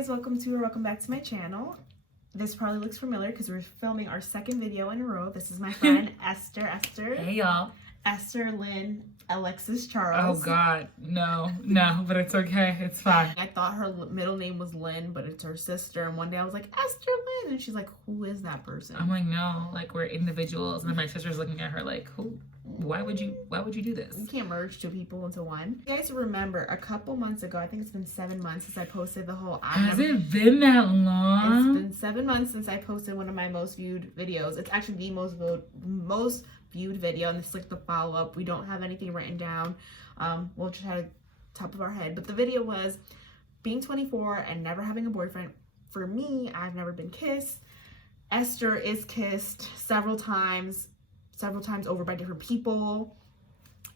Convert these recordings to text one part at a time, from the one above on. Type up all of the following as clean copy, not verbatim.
guys, welcome back to my channel. This probably looks familiar because we're filming our second video in a row. This is my friend Esther. Hey y'all. Lynn Alexis Charles. Oh God, no, but it's okay, it's fine. I thought her middle name was Lynn, but it's her sister. And one day I was like, Esther Lynn, and she's like, who is that person? I'm like, no, like we're individuals. And then my sister's looking at her like, who? Why would you do this? You can't merge two people into one. You guys remember a couple months ago, I think it's been 7 months since I posted the whole Has it been that It's long? been 7 months since I posted one of my most viewed videos. It's actually the most viewed video, and this is like the follow-up. We don't have anything written down. We'll just have top of our head. But the video was being 24 and never having a boyfriend. For me, I've never been kissed. Esther is kissed several times over by different people.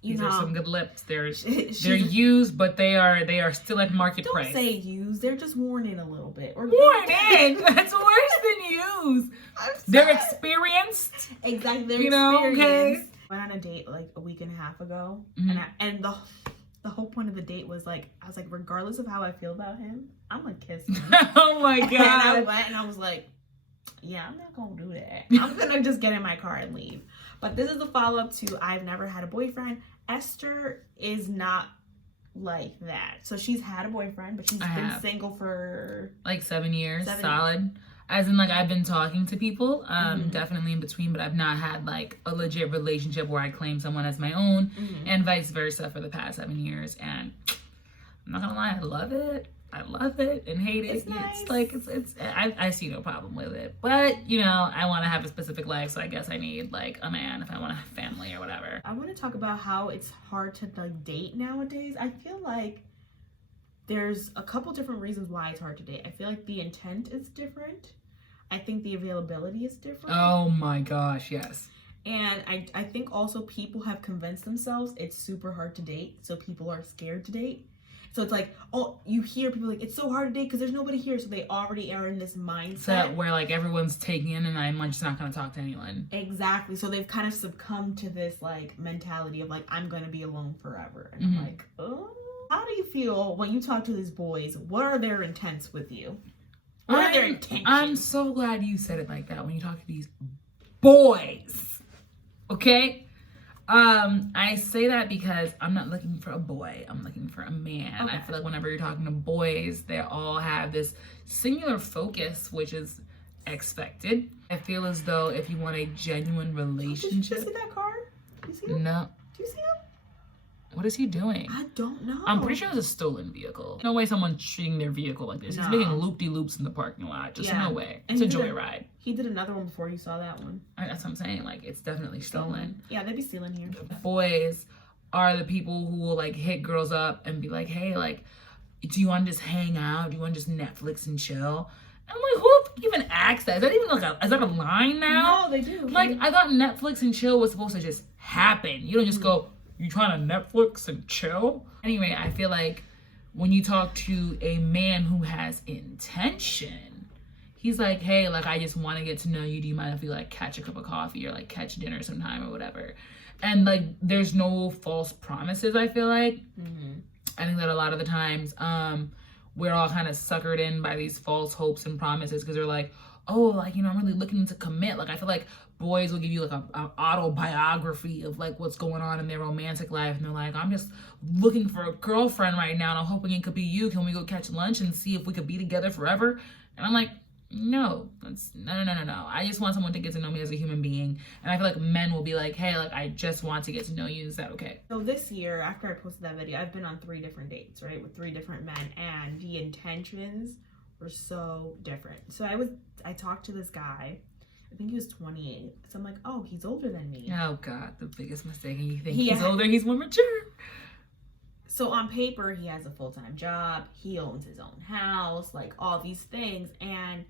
These are some good lips. They're used, but they are still at market price. Don't say used. They're just worn in a little bit. Or worn in? That's worse than used. They're experienced. Exactly. They're experienced. Okay. Went on a date like a week and a half ago, and the whole point of the date was like, I was like, regardless of how I feel about him, I'm gonna kiss him. Oh my God. And I went and I was like, yeah, I'm not gonna do that. I'm gonna just get in my car and leave. But this is the follow-up to I've never had a boyfriend. Esther is not like that. So she's had a boyfriend, but she's been single for like 7 years, solid. As in, like, I've been talking to people, definitely in between, but I've not had like a legit relationship where I claim someone as my own, and vice versa for the past 7 years. And I'm not gonna lie, I love it and hate it. It's nice. It's like I see no problem with it, but you know, I want to have a specific life, so I guess I need like a man if I want to have family or whatever. I want to talk about how it's hard to like date nowadays. I feel like there's a couple different reasons why it's hard to date. I feel like the intent is different. I think the availability is different. Oh my gosh, yes. And I think also people have convinced themselves it's super hard to date, so people are scared to date. So it's like, oh, you hear people like, it's so hard to date because there's nobody here. So they already are in this mindset. Where like everyone's taking in and I'm just not going to talk to anyone. Exactly. So they've kind of succumbed to this like mentality of like, I'm going to be alone forever. And I'm like, oh, how do you feel when you talk to these boys? What are their intents with you? What are their intentions? I'm so glad you said it like that when you talk to these boys. Okay? I say that because I'm not looking for a boy. I'm looking for a man. Okay. I feel like whenever you're talking to boys, they all have this singular focus, which is expected. I feel as though if you want a genuine relationship. Did you see that car? Do you see him? No. Do you see him? What is he doing? I don't know. I'm pretty sure it's a stolen vehicle. No way someone's treating their vehicle like this. No. He's making loop-de-loops in the parking lot. Just no way. And it's a joyride. He did another one before you saw that one. That's what I'm saying. Like, it's definitely stolen. Yeah, they be stealing here. Boys are the people who will, like, hit girls up and be like, hey, like, do you want to just hang out? Do you want to just Netflix and chill? I'm like, who even asks that? Is that even like is that a line now? No, they do. Like, I thought Netflix and chill was supposed to just happen. You don't just go, you trying to Netflix and chill? Anyway, I feel like when you talk to a man who has intention, he's like, hey, like, I just want to get to know you. Do you mind if we like catch a cup of coffee or like catch dinner sometime or whatever? And like, there's no false promises, I feel like. I think that a lot of the times, we're all kind of suckered in by these false hopes and promises because they're like, oh, like, you know, I'm really looking to commit. Like, I feel like boys will give you like an autobiography of like what's going on in their romantic life. And they're like, I'm just looking for a girlfriend right now and I'm hoping it could be you. Can we go catch lunch and see if we could be together forever? And I'm like, no. I just want someone to get to know me as a human being. And I feel like men will be like, hey, like, I just want to get to know you. Is that okay? So this year, after I posted that video, I've been on 3 different dates, right? With 3 different men. And the intentions were so different. So I talked to this guy. I think he was 28. So I'm like, oh, he's older than me. Oh God, the biggest mistake. And you think he's older, he's more mature. So on paper, he has a full-time job. He owns his own house, like all these things. And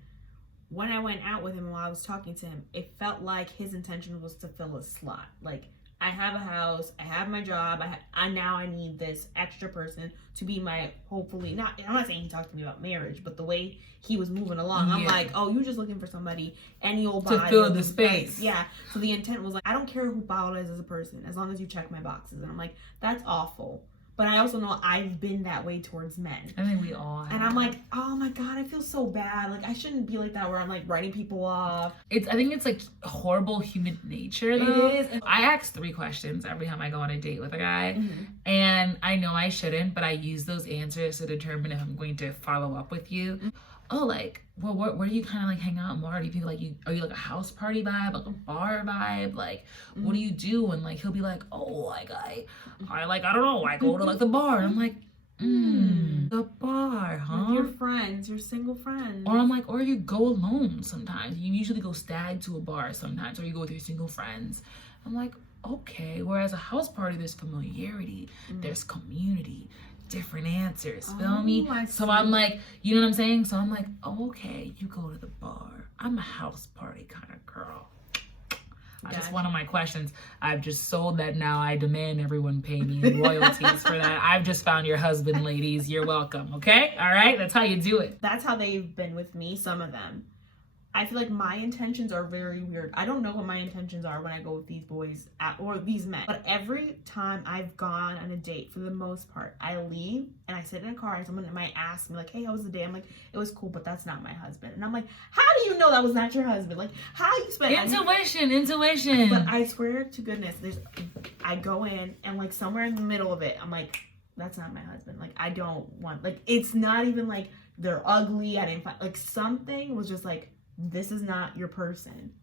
when I went out with him and while I was talking to him, it felt like his intention was to fill a slot. Like, I have a house, I have my job, now I need this extra person to be my, hopefully, I'm not saying he talked to me about marriage, but the way he was moving along, I'm like, oh, you're just looking for somebody, any old body. To fill the space. Yeah. So the intent was like, I don't care who Paola is as a person, as long as you check my boxes. And I'm like, that's awful. But I also know I've been that way towards men. I think we all have. And I'm like, oh my God, I feel was so bad. Like, I shouldn't be like that where I'm like writing people off. I think it's like horrible human nature though. It is. I ask 3 questions every time I go on a date with a guy. Mm-hmm. And I know I shouldn't, but I use those answers to determine if I'm going to follow up with you. Mm-hmm. Oh, like, well, where do you kind of like hang out more? Do you feel like are you like a house party vibe, like a bar vibe? Like, what do you do? And like, he'll be like, oh, like I don't know, I go to like the bar. And I'm like, the bar, huh? With your friends, your single friends. Or I'm like, or you go alone sometimes. You usually go stag to a bar sometimes, or you go with your single friends. I'm like, okay. Whereas a house party, there's familiarity, there's community, different answers. Feel me? So I'm like, you know what I'm saying? So I'm like, oh, okay, you go to the bar. I'm a house party kind of girl. Just one of my questions. I've just sold that now. I demand everyone pay me in royalties for that. I've just found your husband, ladies. You're welcome. Okay? All right? That's how you do it. That's how they've been with me, some of them. I feel like my intentions are very weird. I don't know what my intentions are when I go with these boys or these men. But every time I've gone on a date, for the most part, I leave and I sit in a car and someone might ask me like, hey, how was the day? I'm like, it was cool, but that's not my husband. And I'm like, how do you know that was not your husband? Like, how you spend Intuition. But I swear to goodness, I go in and like somewhere in the middle of it, I'm like, that's not my husband. Like, I don't want, like, it's not even like they're ugly. I didn't find, like, something was just like, this is not your person.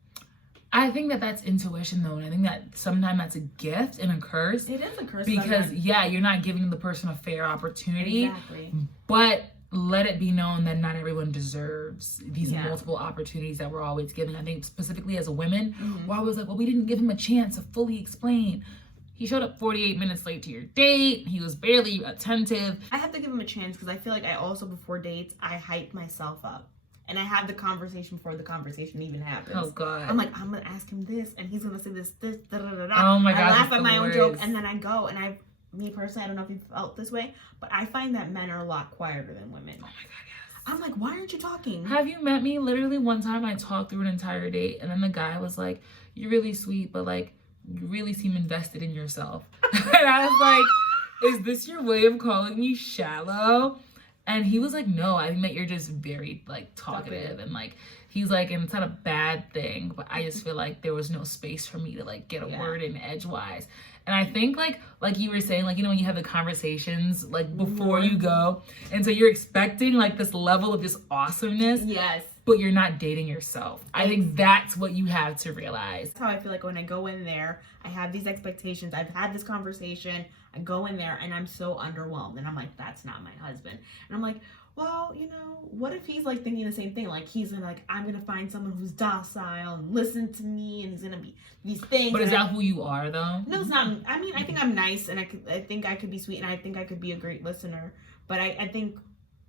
I think that that's intuition though, and I think that sometimes that's a gift and a curse. It is a curse because you're not giving the person a fair opportunity. Exactly. But let it be known that not everyone deserves these multiple opportunities that we're always giving. I think specifically as women, we're always like, well, we didn't give him a chance to fully explain. He showed up 48 minutes late to your date. He was barely attentive. I have to give him a chance because I feel like I also, before dates, I hype myself up. And I have the conversation before the conversation even happens. Oh, God. I'm like, I'm going to ask him this, and he's going to say this, da, da, da, da. Oh, my God. I laugh at my own joke, and then I go, and me personally, I don't know if you felt this way, but I find that men are a lot quieter than women. Oh, my God, yes. I'm like, why aren't you talking? Have you met me? Literally one time I talked through an entire date, and then the guy was like, you're really sweet, but like, you really seem invested in yourself. And I was like, is this your way of calling me shallow? And he was like, no, I think that you're just very like talkative. And like, he's like, and it's not a bad thing, but I just feel like there was no space for me to like get a word in edgewise. And I think like you were saying, like, you know, when you have the conversations like before you go, and so you're expecting like this level of just awesomeness. Yes. But you're not dating yourself. I think that's what you have to realize. That's how I feel like when I go in there, I have these expectations. I've had this conversation. I go in there and I'm so underwhelmed. And I'm like, that's not my husband. And I'm like, well, you know, what if he's like thinking the same thing? Like, he's gonna like, I'm gonna find someone who's docile and listen to me, and he's gonna be these things. But is that who you are though? No, it's not. I mean, I think I'm nice, and I think I could be sweet, and I think I could be a great listener. But I think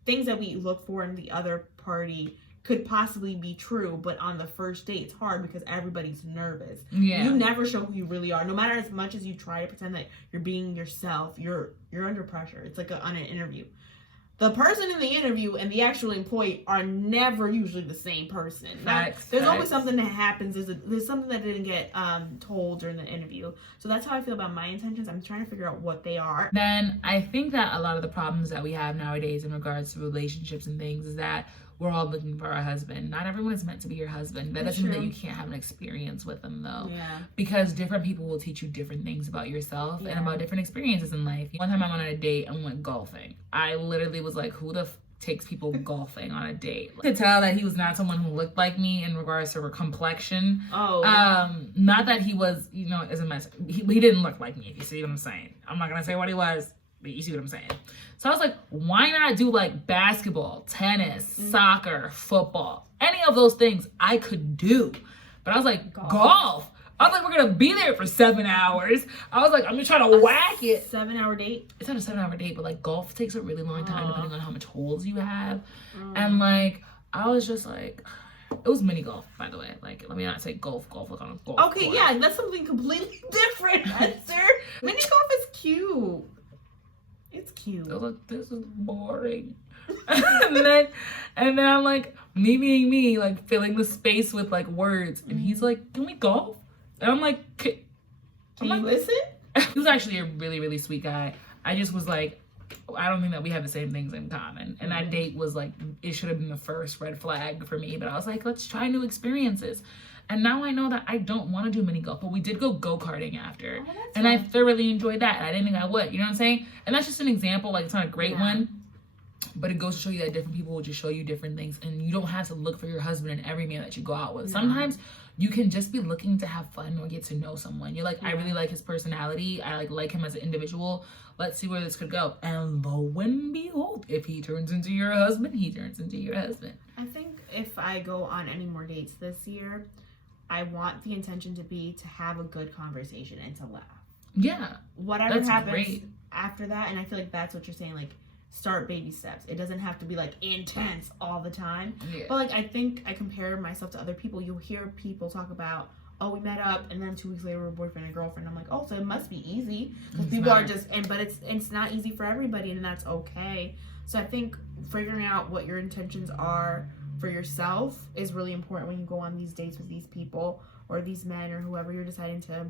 things that we look for in the other party could possibly be true, but on the first date, it's hard because everybody's nervous. Yeah. You never show who you really are. No matter as much as you try to pretend that you're being yourself, you're under pressure. It's like on an interview. The person in the interview and the actual employee are never usually the same person. There's always something that happens. There's something that didn't get told during the interview. So that's how I feel about my intentions. I'm trying to figure out what they are. Then I think that a lot of the problems that we have nowadays in regards to relationships and things is that we're all looking for a husband. Not everyone is meant to be your husband. That doesn't mean that you can't have an experience with them though. Yeah. Because different people will teach you different things about yourself and about different experiences in life. One time I went on a date and went golfing. I literally was like, who the takes people golfing on a date? I could tell that he was not someone who looked like me in regards to her complexion. Oh. Not that he was, you know, as a mess. He didn't look like me, if you see what I'm saying. I'm not gonna say what he was, but you see what I'm saying. So I was like, why not do like basketball, tennis, soccer, football? Any of those things I could do. But I was like, golf. I was like, we're going to be there for 7 hours. I was like, I'm just trying to whack it. 7-hour date? It's not a 7-hour date, but like golf takes a really long time depending on how much holes you have. And like, I was just like, it was mini golf, by the way. Like, let me not say golf like on a golf Okay, course. yeah, that's something completely different, Esther. Mini golf is cute. It's cute. I was like, this is boring. and then I'm like, me being me, like filling the space with like words. And he's like, can we golf? And I'm like, can you listen? He was actually a really, really sweet guy. I just was like, I don't think that we have the same things in common. And that date was like, it should have been the first red flag for me. But I was like, let's try new experiences. And now I know that I don't want to do mini golf, but we did go karting after. Oh, that's and I fun. thoroughly enjoyed that. And I didn't think I would. You know what I'm saying? And that's just an example. Like, it's not a great one. But it goes to show you that different people will just show you different things. And you don't have to look for your husband in every man that you go out with. Sometimes you can just be looking to have fun or get to know someone. You're like, I really like his personality. I like him as an individual. Let's see where this could go. And lo and behold, if he turns into your husband, he turns into your husband. I think if I go on any more dates this year, I want the intention to be to have a good conversation and to laugh. Yeah. Whatever That's happens great. after that, and I feel like that's what you're saying, like, start baby steps. It doesn't have to be like intense all the time. Yeah. But like, I think I compare myself to other people. You'll hear people talk about, oh, we met up and then 2 weeks later we're boyfriend and girlfriend. I'm like, oh, so it must be easy, because people are just, but it's not easy for everybody, and that's okay. So I think figuring out what your intentions are for yourself is really important when you go on these dates with these people or these men or whoever you're deciding to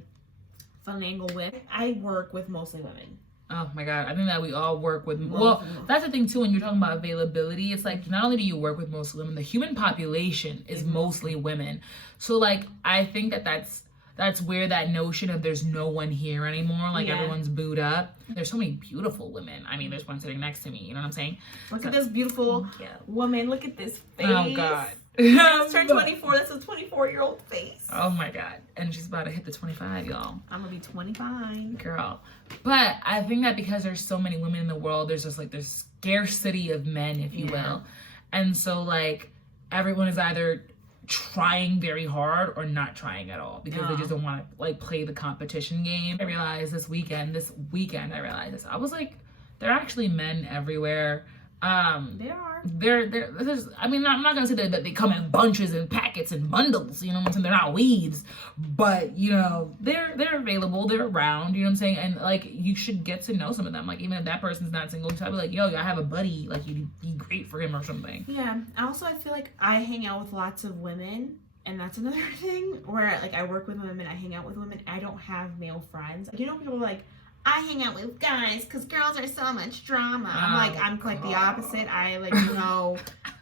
finagle with. I work with mostly women. Oh my God. I think that we all work with, well, that's the thing too, when you're talking about availability, it's like, not only do you work with mostly women, the human population is mostly women. So like, I think that that's where that notion of there's no one here anymore, like everyone's booed up. There's so many beautiful women. I mean, there's one sitting next to me, you know what I'm saying? Look at this beautiful woman. Look at this face. Oh God. Just turned 24. That's a 24-year-old face. Oh my God. And she's about to hit the 25, y'all. I'm gonna be 25. Girl. But I think that because there's so many women in the world, there's just like this scarcity of men, if you will. And so like everyone is either trying very hard or not trying at all, because they just don't want to like play the competition game. I realized this weekend I realized this. I was like, there are actually men everywhere. There are. There's, I mean, I'm not gonna say that they come in bunches and packets and bundles, you know what I'm saying? They're not weeds, but you know, they're available, they're around, you know what I'm saying? And like, you should get to know some of them. Like, even if that person's not single, you should be like, yo, I have a buddy, like, you'd be great for him or something. Yeah. Also, I feel like I hang out with lots of women, and that's another thing where like I work with women, I hang out with women. I don't have male friends. You know, people are like, I hang out with guys because girls are so much drama. I'm like the opposite. I like, you know,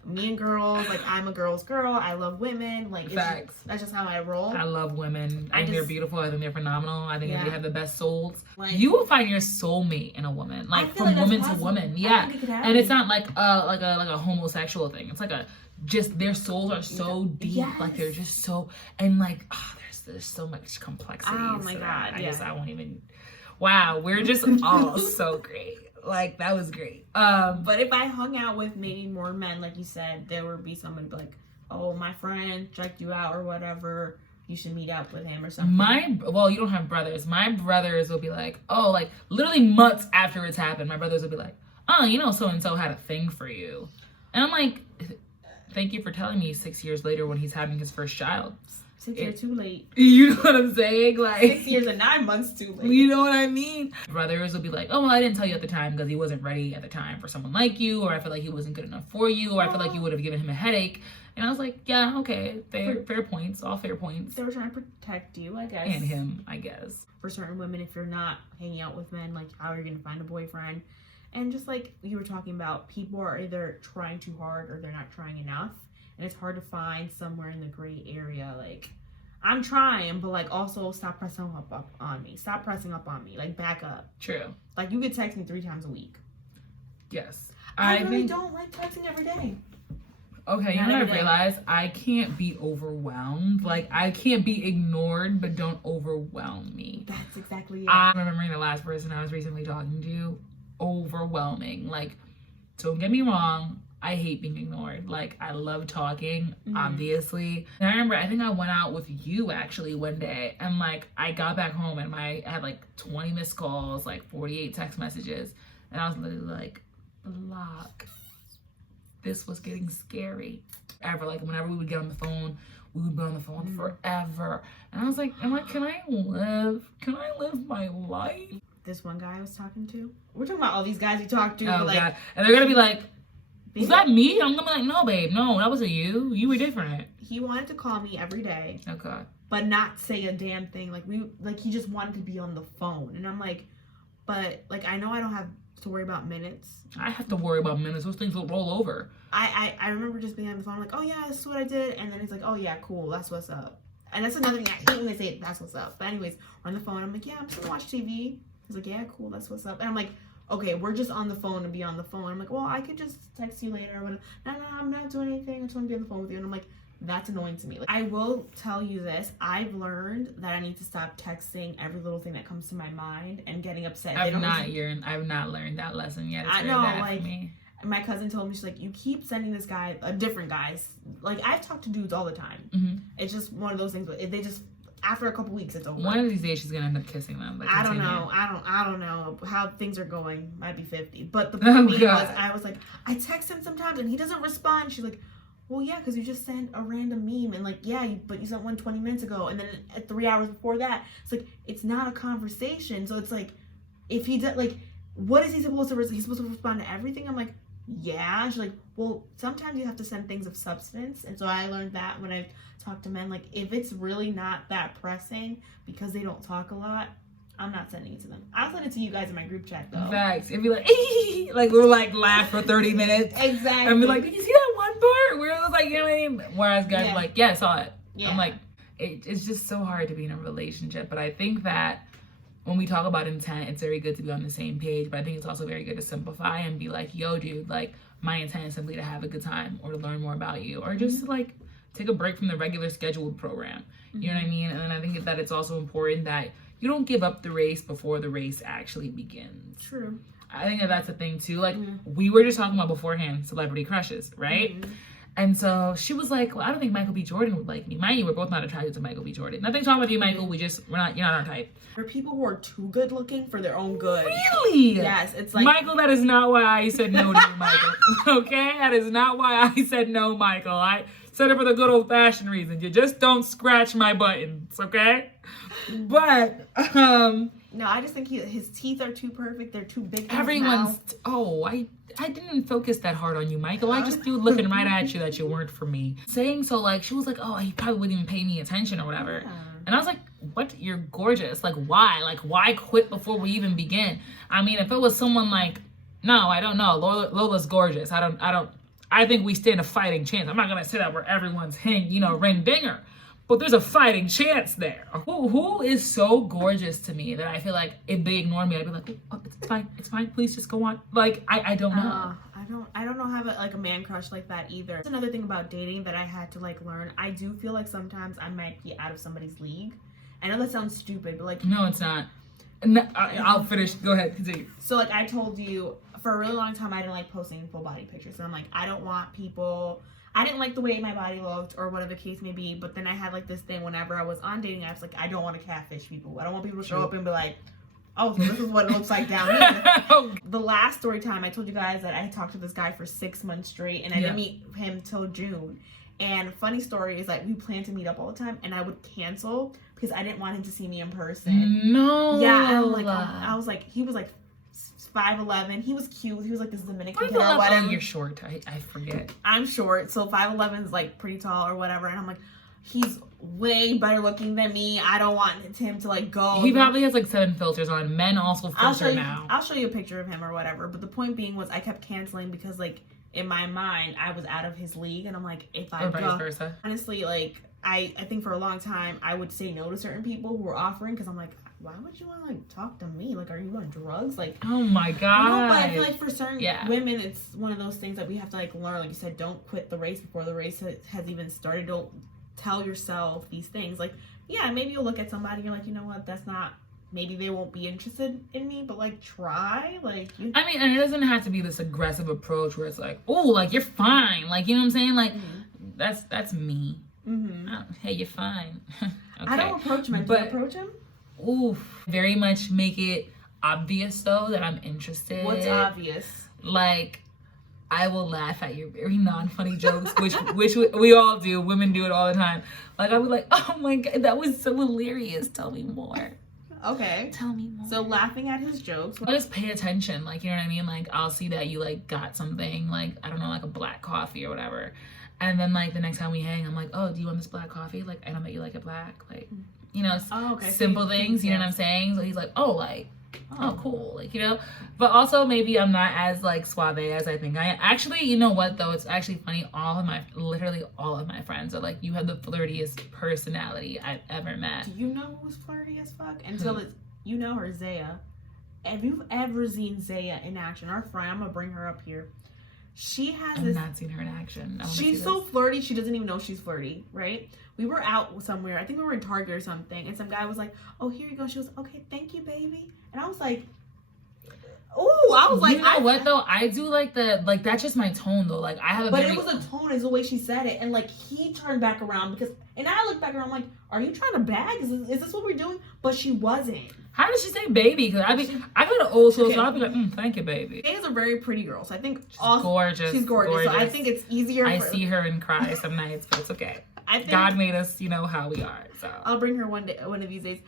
me and girls, like, I'm a girl's girl. I love women. Like, Facts. That's just how I roll. I love women. I think they're beautiful. I think they're phenomenal. I think they have the best souls. Like, you will find your soulmate in a woman, like from woman to woman. Yeah, and it's not like a homosexual thing. It's like just their souls are so deep. Like, they're just so, and like, there's so much complexity. Oh my God. I won't even. Wow, we're just all so great. Like, that was great. But if I hung out with maybe more men, like you said, there would be someone like, oh, my friend checked you out or whatever, you should meet up with him or something. Well, you don't have brothers. My brothers will be like, oh, like literally months after it's happened, my brothers will be like, oh, you know, so-and-so had a thing for you. And I'm like, thank you for telling me 6 years later when he's having his first child. 6 years too late. You know what I'm saying? Like 6 years and 9 months too late. You know what I mean? Brothers will be like, oh, well, I didn't tell you at the time because he wasn't ready at the time for someone like you, or I feel like he wasn't good enough for you, or I feel like you would have given him a headache. And I was like, yeah, okay, fair points, all fair points. They were trying to protect you, I guess. And him, I guess. For certain women, if you're not hanging out with men, like, how are you going to find a boyfriend? And just like you were talking about, people are either trying too hard or they're not trying enough. And it's hard to find somewhere in the gray area, like, I'm trying, but like, also stop pressing up on me. Stop pressing up on me. Like, back up. True. Like, you could text me 3 times a week. Yes. I really don't like texting every day. Okay, you know what I realized? I can't be overwhelmed. Like, I can't be ignored, but don't overwhelm me. That's exactly it. I'm remembering the last person I was recently talking to. Overwhelming. Like, don't get me wrong, I hate being ignored. Like, I love talking, obviously. And I remember, I think I went out with you actually one day, and like, I got back home and I had like 20 missed calls, like 48 text messages, and I was literally like, block. This was getting scary. Like, whenever we would get on the phone, we would be on the phone forever. And I was like, can I live my life? This one guy I was talking to, we're talking about all these guys you talked to. Oh, like, God. And they're gonna be like, was that me? I'm gonna be like, no, babe, no, that wasn't you. You were different. He wanted to call me every day. Okay. But not say a damn thing. Like, he just wanted to be on the phone. And I'm like, but like, I know I don't have to worry about minutes. I have to worry about minutes. Those things will roll over. I remember just being on the phone like, oh yeah, this is what I did, and then he's like, oh yeah, cool, that's what's up. And that's another thing I hate when they say that's what's up. But anyways, we're on the phone. I'm like, yeah, I'm just gonna watch TV. He's like, yeah, cool, that's what's up. And I'm like, okay, we're just on the phone to be on the phone. I'm like, well, I could just text you later. Or whatever. No, I'm not doing anything. I just want to be on the phone with you. And I'm like, that's annoying to me. Like, I will tell you this. I've learned that I need to stop texting every little thing that comes to my mind and getting upset. I've not learned that lesson yet. It's I very know, bad like, for me. my cousin told me, she's like, you keep sending this guy, different guys. Like, I've talked to dudes all the time. Mm-hmm. It's just one of those things. They just, after a couple weeks, it's over. One of these days, she's gonna end up kissing them. But I don't continue. know. I don't know how things are going. Might be 50. But the point being was, I was like, I text him sometimes and he doesn't respond. She's like, well, yeah, because you just sent a random meme and like, yeah, but you sent one 20 minutes ago, and then 3 hours before that, it's like, it's not a conversation. So it's like, if he does, like, what is he supposed to? He's supposed to respond to everything. I'm like, yeah. She's like, well, sometimes you have to send things of substance. And so I learned that when I talk to men, like, if it's really not that pressing because they don't talk a lot, I'm not sending it to them. I'll send it to you guys in my group chat though. Facts. It'd be like, like we'll like laugh for 30 minutes. Exactly. And be like, did you see that one part where it was like, you know what I mean? Whereas guys are like, yeah, I saw it. Yeah. I'm like, it's just so hard to be in a relationship. But I think that when we talk about intent, it's very good to be on the same page. But I think it's also very good to simplify and be like, yo, dude, like, my intent is simply to have a good time or to learn more about you or just like take a break from the regular scheduled program. You know what I mean? And then I think that it's also important that you don't give up the race before the race actually begins. True. I think that that's a thing too. Like, we were just talking about beforehand, celebrity crushes, right? And so she was like, well, I don't think Michael B. Jordan would like me. Mind you, we're both not attracted to Michael B. Jordan. Nothing's wrong with you, Michael. You're not our type. There are people who are too good looking for their own good. Really? Yes, it's like, Michael, that is not why I said no to you, Michael. Okay? That is not why I said no, Michael. I said it for the good old fashioned reason. You just don't scratch my buttons, okay? But, no, I just think his teeth are too perfect. They're too big. Everyone's, I didn't focus that hard on you, Michael. I just knew looking right at you that you weren't for me. Saying so, like, she was like, oh, he probably wouldn't even pay me attention or whatever. Yeah. And I was like, what? You're gorgeous. Like, why? Like, why quit before we even begin? I mean, if it was someone like, no, I don't know. Lola's gorgeous. I think we stand a fighting chance. I'm not going to say that where everyone's ring dinger. But there's a fighting chance there. Who is so gorgeous to me that I feel like if they ignore me, I'd be like, oh, it's fine, please just go on. Like, I don't know. I don't have a man crush like that either. That's another thing about dating that I had to like learn. I do feel like sometimes I might be out of somebody's league. I know that sounds stupid, but like, no, it's not. No, I'll finish. Go ahead, continue. So like I told you, for a really long time I didn't like posting full body pictures. And I'm like, I don't want people. I didn't like the way my body looked or whatever the case may be, but then I had like this thing whenever I was on dating apps, like I don't want to catfish people. I don't want people to show up and be like, oh, so this is what it looks like down here. The last story time I told you guys that I had talked to this guy for 6 months straight and I didn't meet him till June. And funny story is like we planned to meet up all the time and I would cancel because I didn't want him to see me in person. No. Yeah, and I was like, he was like 5'11". He was cute. He was like this Dominican kid or whatever. Oh, you're short. I forget. I'm short, so 5'11" is like pretty tall or whatever. And I'm like, he's way better looking than me. I don't want him to like go. He probably has like 7 filters on. Men also filter now. I'll show you a picture of him or whatever. But the point being was I kept canceling because like in my mind I was out of his league, and I'm like, if I or vice versa. Honestly, like I think for a long time I would say no to certain people who were offering because I'm like, why would you want to like talk to me? Like, are you on drugs? Like, oh my god. No, but I feel like for certain women, it's one of those things that we have to like learn. Like you said, don't quit the race before the race has even started. Don't tell yourself these things. Like, yeah, maybe you'll look at somebody and you're like, you know what? That's not. Maybe they won't be interested in me, but like try. Like, I mean, and it doesn't have to be this aggressive approach where it's like, oh, like you're fine. Like, you know what I'm saying? Like, that's me. Hey, you're fine. Okay. I don't approach him. Do you approach him? Oof. Very much make it obvious though that I'm interested. What's obvious? Like, I will laugh at your very non-funny jokes, which we all do. Women do it all the time. Like, I would like, oh my god, that was so hilarious. Tell me more. Okay. Tell me more. So laughing at his jokes. I just pay attention. Like, you know what I mean? Like, I'll see that you like got something, like, I don't know, like a black coffee or whatever. And then like the next time we hang, I'm like, oh, do you want this black coffee? Like, I know that you like it black. Like, you know, simple things, you know what I'm saying? So he's like, oh, like, oh, cool, like, you know. But also maybe I'm not as like suave as I think I am. Actually, you know what though? It's actually funny. Literally all of my friends are like, you have the flirtiest personality I've ever met. Do you know who's flirty as fuck? Until it's, you know her, Zaya. Have you ever seen Zaya in action? Our friend, I'm gonna bring her up here. She has I've not seen her in action. She's so flirty, she doesn't even know she's flirty, right? We were out somewhere, I think we were in Target or something, and some guy was like, oh, here you go. She was, okay, thank you, baby. And I was like, ooh, I was like, you know what though? I do like that's just my tone though. Like I have a but it was a tone, is the way she said it, and like he turned back around and I looked back around, I'm like, are you trying to bag? Is this what we're doing? But she wasn't. How did she say baby? Because I got an old soul, so I'll be like, thank you, baby. She is a very pretty girl, so I think she's gorgeous. She's gorgeous. So I think it's easier. I see her and cry some nights, but it's okay. I think God made us, you know how we are. So I'll bring her one of these days.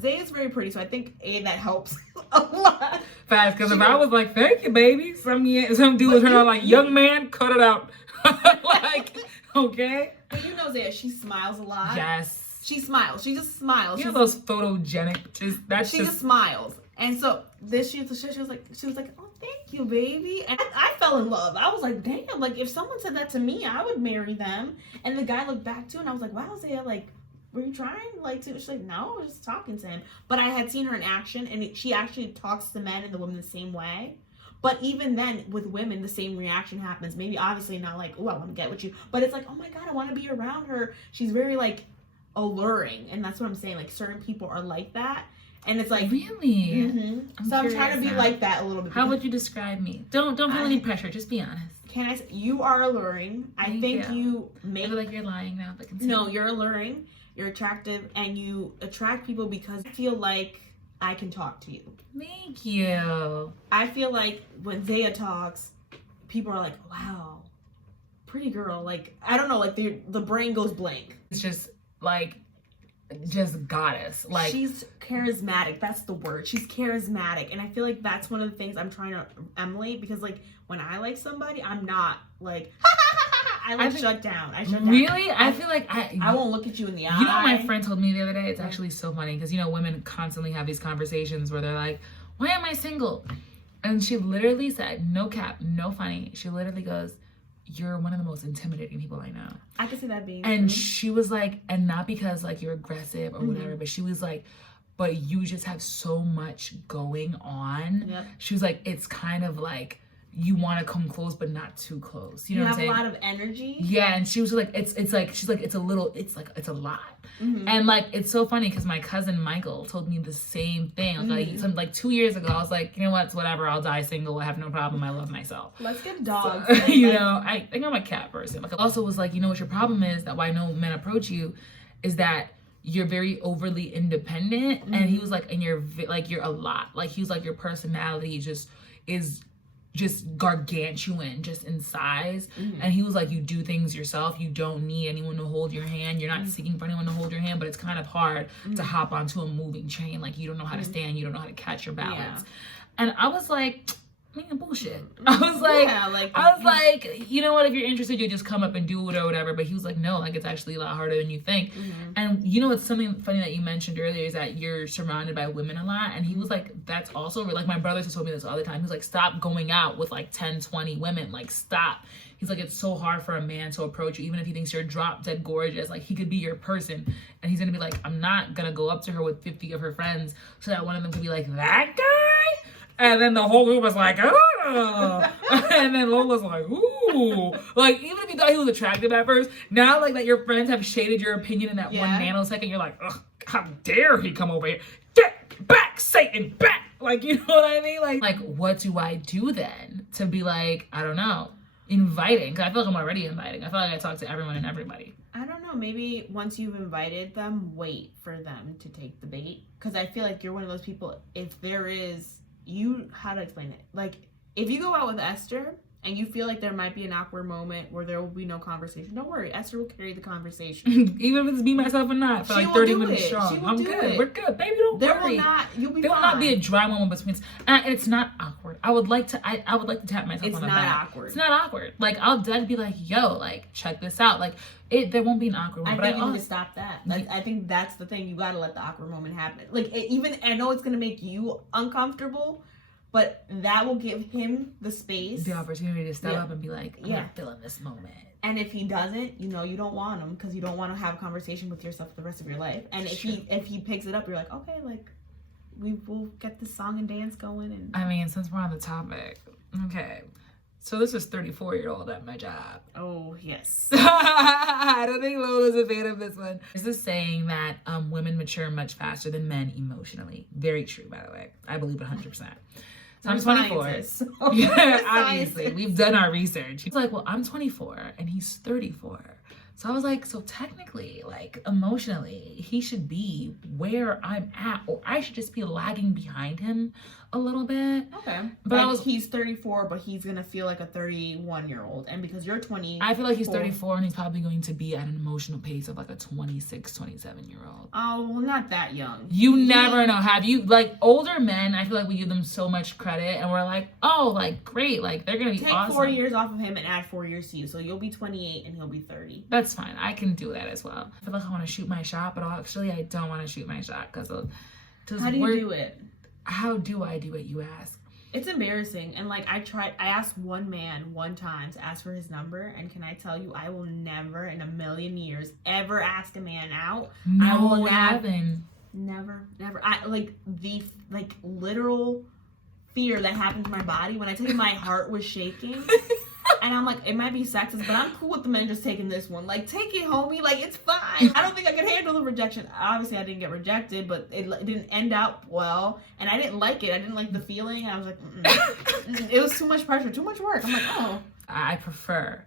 Zay is very pretty, so I think that helps a lot. Fast, because if I was like, thank you, baby, some dude was turning out like, young man, cut it out. Like, okay. But you know Zaya, she smiles a lot. Yes. She smiles. She just smiles. You know those photogenic. She just smiles. And so this she was like, oh, thank you, baby. And I fell in love. I was like, damn, like if someone said that to me, I would marry them. And the guy looked back too, and I was like, wow, Zaya, like, were you trying like to? She's like, no, I was just talking to him. But I had seen her in action, and she actually talks to men and the women the same way. But even then, with women, the same reaction happens. Maybe obviously not like, oh, I want to get with you, but it's like, oh my god, I want to be around her. She's very like alluring, and that's what I'm saying. Like certain people are like that, and it's like really. Mm-hmm. So I'm trying to be like that a little bit. How would you describe me? Don't feel any pressure. Just be honest. Can I say you are alluring? I think you make. I feel like you're lying now, but no, you're alluring. You're attractive, and you attract people because I feel like I can talk to you. Thank you. I feel like when Zaya talks, people are like, wow, pretty girl. Like, I don't know, like the brain goes blank. It's just like, just goddess. Like, she's charismatic. That's the word. She's charismatic. And I feel like that's one of the things I'm trying to emulate, because like when I like somebody, I'm not like, I shut down. I shut down. Really? I feel like I won't look at you in the eye. You know what my friend told me the other day? It's actually so funny, because you know women constantly have these conversations where they're like, why am I single? And she literally said, no cap, no funny. She literally goes, you're one of the most intimidating people I know. I can see that being and true. She was like, and not because like you're aggressive or whatever, but she was like, but you just have so much going on. Yep. She was like, it's kind of like you want to come close but not too close. You know what I'm saying? You have a lot of energy. Yeah, and she was like, it's like, she's like, it's a lot. And like, it's so funny because my cousin Michael told me the same thing. Like 2 years ago, I was like, you know what, it's whatever, I'll die single, I have no problem, I love myself. Let's get dogs. So, you know, I think I'm a cat person. Like, I also was like, you know what your problem is, that why no men approach you, is that you're very overly independent. And he was like, and you're a lot. Like, he was like, your personality is just gargantuan, just in size. And he was like, you do things yourself, you don't need anyone to hold your hand, you're not seeking for anyone to hold your hand, but it's kind of hard to hop onto a moving train. Like, you don't know how to stand, you don't know how to catch your balance. And I was like, man, bullshit. I was like, you know what, if you're interested, you just come up and do it or whatever. But he was like, no, like, it's actually a lot harder than you think. And you know, it's something funny that you mentioned earlier, is that you're surrounded by women a lot. And he was like, that's also, like, my brother just told me this all the time. He was like, stop going out with like 10, 20 women. Like, stop. He's like, it's so hard for a man to approach you, even if he thinks you're drop dead gorgeous. Like, he could be your person, and he's gonna be like, I'm not gonna go up to her with 50 of her friends so that one of them could be like, that guy? And then the whole group was like, oh. And then Lola's like, ooh. Like, even if you thought he was attractive at first, now, like, that your friends have shaded your opinion in that 1 nanosecond, you're like, ugh, how dare he come over here? Get back, Satan, back. Like, you know what I mean? Like, what do I do then to be like, I don't know, inviting? Because I feel like I'm already inviting. I feel like I talk to everyone and everybody. I don't know. Maybe once you've invited them, wait for them to take the bait. Because I feel like you're one of those people, if there is... how to explain it? Like, if you go out with Esther and you feel like there might be an awkward moment where there will be no conversation, don't worry, Esther will carry the conversation. Even if it's me, myself, and not for like 30 minutes strong. I'm good. We're good, baby. Don't worry. You'll be fine. There will not be a dry moment between. And it's not awkward I would like to tap myself It's on the not back. awkward. It's not awkward. Like, I'll dead be like, yo, like, check this out. Like, there won't be an awkward one. I But think you need to stop that. Like, I think that's the thing. You gotta let the awkward moment happen. Like, even I know it's gonna make you uncomfortable, but that will give him the space, the opportunity to step Yeah. up and be like, I'm Yeah. not feeling this moment. and if he doesn't, you know, you don't want him because you don't want to have a conversation with yourself for the rest of your life. And if he picks it up, you're like, okay, like we'll get this song and dance going. And I mean, since we're on the topic, okay. So this is 34-year-old at my job. oh yes, I don't think Lola's a fan of this one. There's this saying that women mature much faster than men emotionally. Very true, by the way. I believe it 100%. So I'm 24. Scientists. Yeah, obviously. We've done our research. He's like, well, I'm 24 and he's 34. So I was like, so technically, like emotionally, he should be where I'm at, or I should just be lagging behind him a little bit. Okay, But like, he's 34, but he's gonna feel like a 31-year-old, and because you're 20, I feel like he's 34 and he's probably going to be at an emotional pace of like a 26, 27-year-old. oh, well, not that young. You never know. Have you, like, older men, I feel like we give them so much credit and we're like, oh, like, great. Like, they're going to be Take awesome. 4 years off of him and add 4 years to you, so you'll be 28 and he'll be 30. That's fine. I can do that as well. I feel like I want to shoot my shot, but actually I don't want to shoot my shot because How do you do it? How do I do it, you ask? It's embarrassing. And like I asked one man one time to ask for his number, and can I tell you, I will never in a million years ever ask a man out. I will No, happen. Never. I like the literal fear that happened to my body when I tell you my heart was shaking. And I'm like, it might be sexist, but I'm cool with the men just taking this one. Like, take it, homie. Like, it's fine. I don't think I could handle the rejection. Obviously, I didn't get rejected, but it didn't end out well. And I didn't like it. I didn't like the feeling. I was like, it was too much pressure, too much work. I'm like, oh. I prefer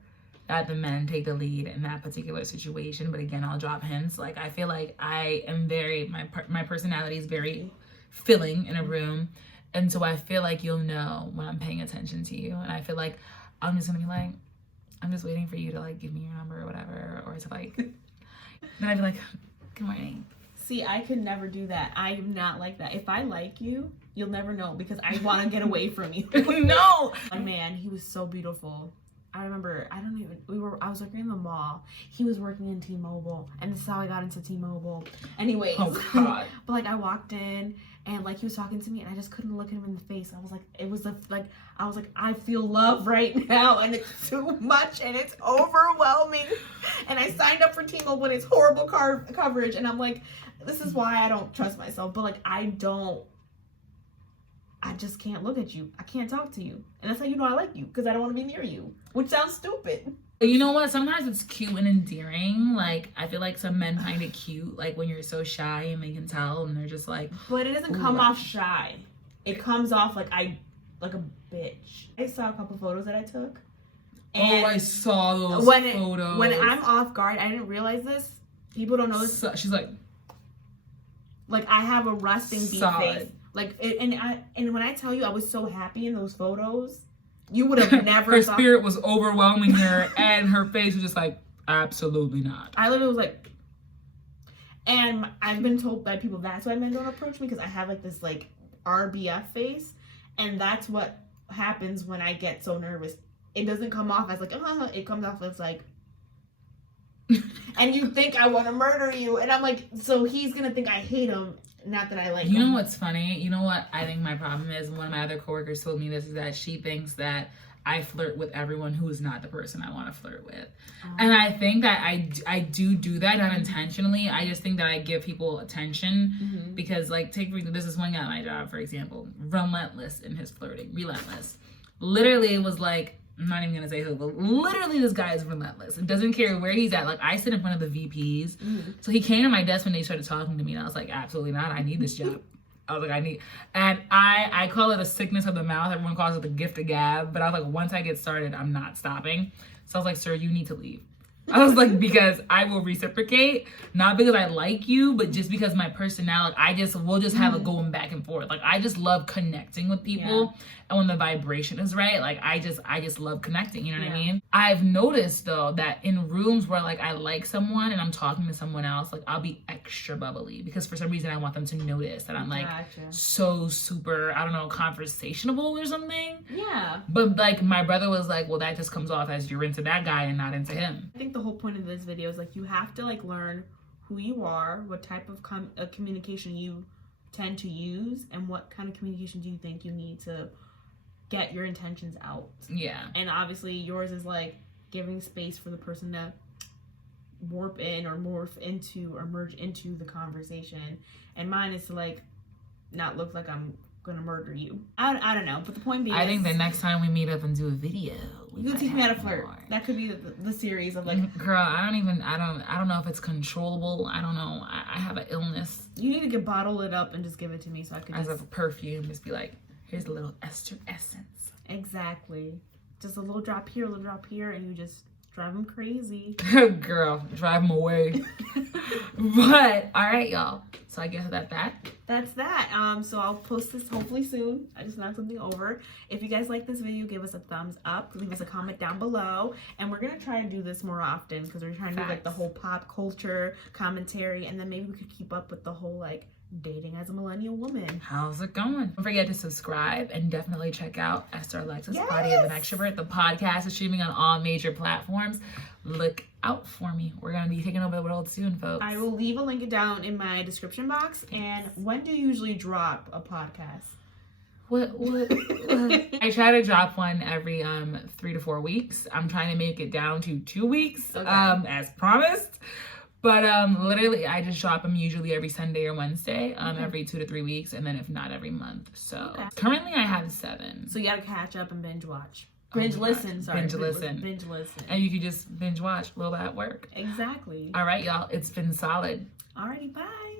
that the men take the lead in that particular situation. But again, I'll drop hints. Like, I feel like I am my personality is very filling in a room. And so I feel like you'll know when I'm paying attention to you. And I feel like I'm just gonna be like, I'm just waiting for you to like give me your number or whatever, or to like, then I'd be like, good morning. See, I could never do that. I'm not like that. If I like you, you'll never know because I want to get away from you. No. One man, he was so beautiful. I remember, I was working in the mall. He was working in T-Mobile, and this is how I got into T-Mobile. Anyways, Oh God. but like I walked in and like he was talking to me and I just couldn't look him in the face. I was like, I feel love right now and it's too much and it's overwhelming. And I signed up for T-Mobile and it's horrible coverage, and I'm like, this is why I don't trust myself. But like I just can't look at you. I can't talk to you. And that's how you know I like you, because I don't want to be near you. Which sounds stupid. You know what? Sometimes it's cute and endearing. Like, I feel like some men find it cute, like when you're so shy and they can tell and they're just like. But it doesn't come off shy. It comes off like a bitch. I saw a couple photos that I took. And I saw those photos. When I'm off guard, I didn't realize this. People don't know this. So, she's like I have a rusting beef solid. face. And when I tell you I was so happy in those photos, you would have never her thought. spirit was overwhelming her and her face was just like, absolutely not. I literally was like, and I've been told by people that's why men don't approach me, because I have like this like RBF face, and that's what happens when I get so nervous. It doesn't come off as like, it comes off as like, and you think I want to murder you, and I'm like, so he's gonna think I hate him, not that I like him. You know what's funny? You know what I think my problem is? One of my other coworkers told me this, is that she thinks that I flirt with everyone who is not the person I want to flirt with. And I think that I do that unintentionally. I just think that I give people attention because, like, take for example, this is one guy at my job, for example, relentless in his flirting, relentless. Literally, it was like, I'm not even gonna say who, but literally this guy is relentless. It doesn't care where he's at. Like, I sit in front of the VPs. So he came to my desk when they started talking to me, and I was like, absolutely not. I need this job. I was like, and I call it a sickness of the mouth. Everyone calls it the gift of gab. But I was like, once I get started, I'm not stopping. So I was like, sir, you need to leave. I was like, because I will reciprocate, not because I like you, but just because my personality, we'll just have a going back and forth. Like, I just love connecting with people. And when the vibration is right, like, I just love connecting, you know what I mean? I've noticed though, that in rooms where like I like someone and I'm talking to someone else, like I'll be extra bubbly because for some reason I want them to notice that I'm like so super, I don't know, conversational or something. Yeah. But like my brother was like, well, that just comes off as you're into that guy and not into him. I think the whole point of this video is like you have to like learn who you are, what type of communication you tend to use, and what kind of communication do you think you need to get your intentions out. Yeah. And obviously yours is like giving space for the person to warp in or morph into or merge into the conversation, and mine is to like not look like I'm gonna murder you. I don't know, but the point being, I think the next time we meet up and do a video, you can teach me how to flirt. That could be the series of like, girl, I don't know if it's controllable. I don't know. I have an illness. You need to bottle it up and just give it to me so I could as a perfume, just be like, here's a little Esther essence. Exactly. Just a little drop here, a little drop here, and you just drive them crazy. Girl, drive them away. But all right, y'all. So I guess that's that. So I'll post this hopefully soon. I just knocked something over. If you guys like this video, give us a thumbs up. Leave us a comment down below. And we're gonna try to do this more often because we're trying to do like the whole pop culture commentary, and then maybe we could keep up with the whole like dating as a millennial woman. How's it going? Don't forget to subscribe and definitely check out Esther Alexis Body of an Extrovert. The podcast is streaming on all major platforms. Look out for me. We're gonna be taking over the world soon, folks. I will leave a link down in my description box. And when do you usually drop a podcast? What? I try to drop one every 3 to 4 weeks. I'm trying to make it down to 2 weeks, as promised. But literally, I just drop them usually every Sunday or Wednesday, every 2 to 3 weeks, and then if not, every month. So currently, I have 7. So you gotta catch up and binge watch. Binge listen. Binge listen. And you can just binge watch a little bit at work. Exactly. All right, y'all. It's been solid. Alrighty, bye.